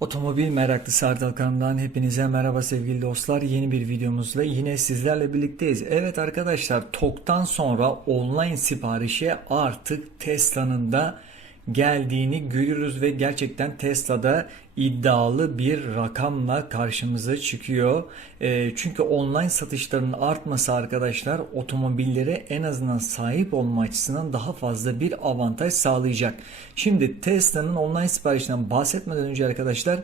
Otomobil meraklısı Erdal kanalından hepinize merhaba sevgili dostlar. Yeni bir videomuzla yine sizlerle birlikteyiz. Evet arkadaşlar TOK'tan sonra online siparişe artık Tesla'nın da geldiğini görüyoruz ve gerçekten Tesla'da iddialı bir rakamla karşımıza çıkıyor. E, çünkü online satışların artması arkadaşlar otomobillere en azından sahip olma açısından daha fazla bir avantaj sağlayacak. Şimdi Tesla'nın online siparişinden bahsetmeden önce arkadaşlar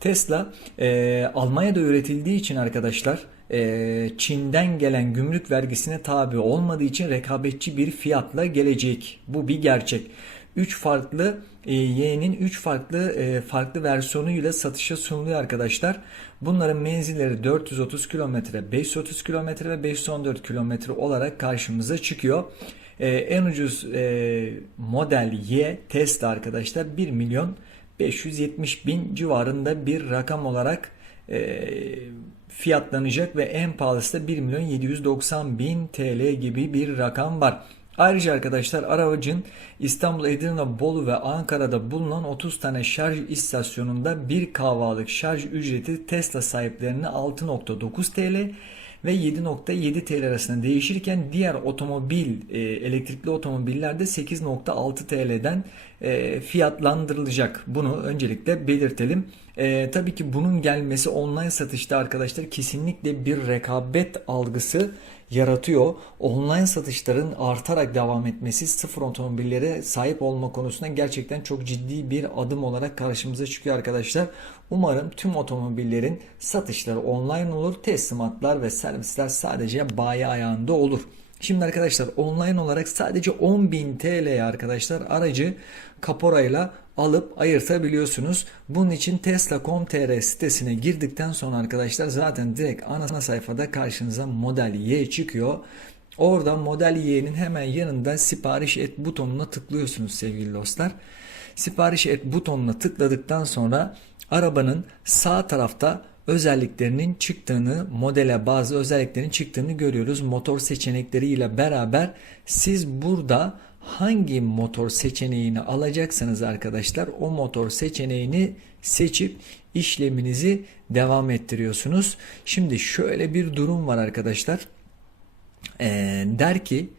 Tesla e, Almanya'da üretildiği için arkadaşlar e, Çin'den gelen gümrük vergisine tabi olmadığı için rekabetçi bir fiyatla gelecek. Bu bir gerçek. 3 farklı e, Y'nin 3 farklı e, farklı versiyonuyla satışa sunuluyor arkadaşlar. Bunların menzilleri 430 km, 530 km ve 514 km olarak karşımıza çıkıyor. E, en ucuz e, model Y Tesla arkadaşlar 1 milyon 570 bin civarında bir rakam olarak e, fiyatlanacak ve en pahalısı da 1 milyon 790 bin TL gibi bir rakam var. Ayrıca arkadaşlar aracın İstanbul, Edirne, Bolu ve Ankara'da bulunan 30 tane şarj istasyonunda bir kahvalık şarj ücreti Tesla sahiplerine 6.9 TL ve 7.7 TL arasında değişirken diğer otomobil e, elektrikli otomobillerde 8.6 TL'den e, fiyatlandırılacak. Bunu öncelikle belirtelim. E, tabii ki bunun gelmesi online satışta arkadaşlar kesinlikle bir rekabet algısı yaratıyor. Online satışların artarak devam etmesi sıfır otomobillere sahip olma konusunda gerçekten çok ciddi bir adım olarak karşımıza çıkıyor arkadaşlar. Umarım tüm otomobillerin satışları online olur. Teslimatlar ve servisler sadece bayi ayağında olur. Şimdi arkadaşlar online olarak sadece 10.000 TL'ye arkadaşlar aracı kaporayla alıp ayırtabiliyorsunuz. Bunun için Tesla.com.tr sitesine girdikten sonra arkadaşlar zaten direkt ana sayfada karşınıza Model Y çıkıyor. Orada Model Y'nin hemen yanında sipariş et butonuna tıklıyorsunuz sevgili dostlar. Sipariş et butonuna tıkladıktan sonra arabanın sağ tarafta özelliklerinin çıktığını, modele bazı özelliklerin çıktığını görüyoruz. Motor seçenekleriyle beraber siz burada hangi motor seçeneğini alacaksanız arkadaşlar o motor seçeneğini seçip işleminizi devam ettiriyorsunuz. Şimdi şöyle bir durum var arkadaşlar. Ee, der ki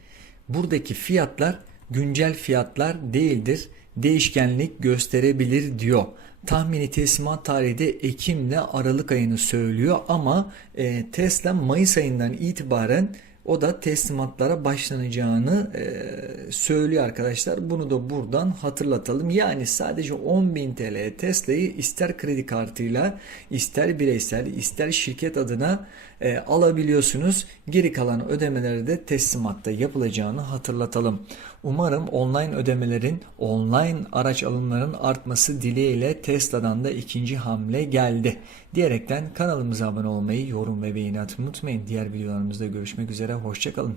buradaki fiyatlar güncel fiyatlar değildir. Değişkenlik gösterebilir diyor. Tahmini teslimat tarihi de Ekim ile Aralık ayını söylüyor ama e, Tesla Mayıs ayından itibaren o da teslimatlara başlanacağını e, söylüyor arkadaşlar. Bunu da buradan hatırlatalım. Yani sadece 10.000 TL Tesla'yı ister kredi kartıyla ister bireysel ister şirket adına e, alabiliyorsunuz. Geri kalan ödemeleri de teslimatta yapılacağını hatırlatalım. Umarım online ödemelerin, online araç alımlarının artması dileğiyle Tesla'dan da ikinci hamle geldi. Diyerekten kanalımıza abone olmayı, yorum ve beğeni atmayı unutmayın. Diğer videolarımızda görüşmek üzere. Hoşçakalın.